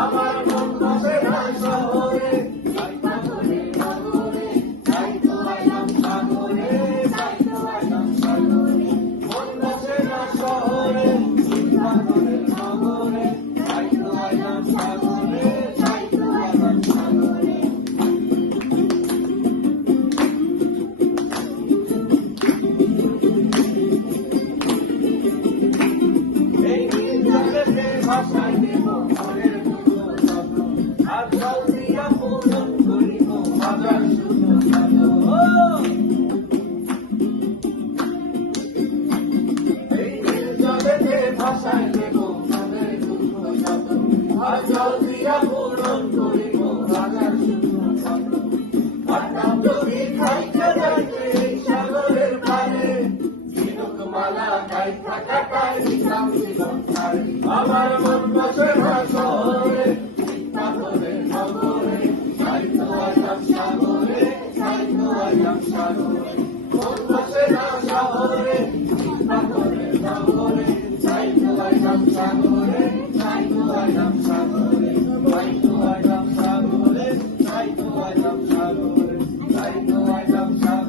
আমার মন বসে না শহরে, তাই পাগলের নগরে, তাই তো আইলাম সাগরে, তাই তো আইলাম সাগরে। মন বসে না শহরে, পাগলের নগরে, তাই তো আইলাম সাগরে, তাই তো আইলাম সাগরে। এই নীল জগতে ভাষায় দেব মনের মতো শব্দ, আর জল দিয়া পূরণ করিব হাজার শূন্য শব্দ। এই নীল জগতে ভাষায় দেব মনের মতো শব্দ, আর জল দিয়া পূরণ করিব হাজার শূন্য শব্দ। পারতাম যদি খাইতে যাইতে এই সাগরের পারে, ঝিনুকমালা গাইতা কাটায় দিতাম জীবন ছাড়ে। আমার মন বসে না শহরে, পাগলের নগরে, তাই তো আইলাম সাগরে, তাই তো আইলাম সাগরে। মন বসে না শহরে, পাগলের নগরে, তাই তো আইলাম সাগরে, তাই তো আইলাম সাগরে, তাই তো আইলাম সাগরে, তাই তো আইলাম সাগরে, তাই তো আইলাম সাগরে।